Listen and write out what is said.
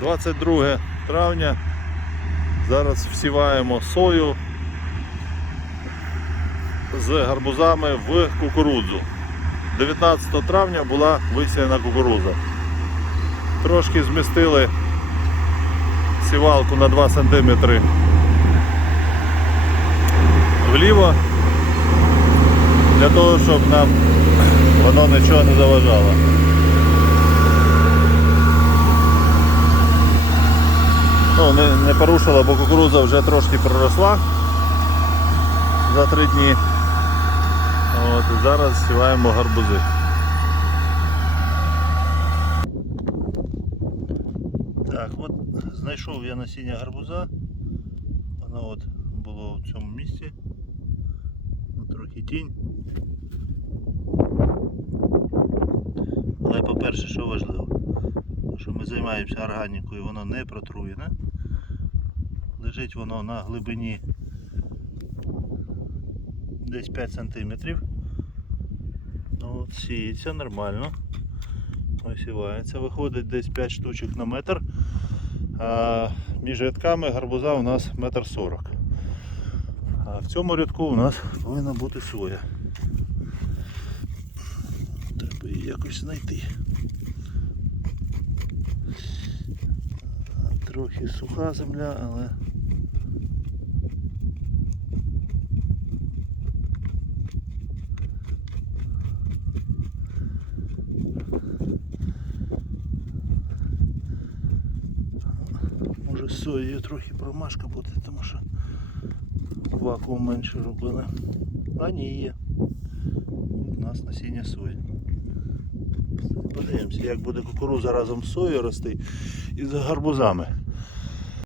22 травня. Зараз всіваємо сою з гарбузами в кукурудзу. 19 травня була висіяна кукурудза. Трошки змістили сівалку на 2 см вліво, для того, щоб нам воно нічого не заважало. Ну, не, не порушила, бо кукурудза вже трошки проросла за три дні. От, зараз сіваємо гарбузи. Так, от знайшов я насіння гарбуза. Воно от було в цьому місці. Ну, трохи тінь. Але по-перше, що важливо, що ми займаємося органікою, воно не протруєне. Лежить воно на глибині десь 5 см. Ну, от сіється нормально. Висівається. Виходить десь 5 штучок на метр. А між рядками гарбуза у нас метр сорок. А в цьому рядку у нас повинна бути соя. Треба її якось знайти. Трохи суха земля, але з соєю трохи промашка буде, тому що вакуум менше робили. А ні є. У нас насіння сої. Подивимося, як буде кукуруза разом з соєю рости і з гарбузами.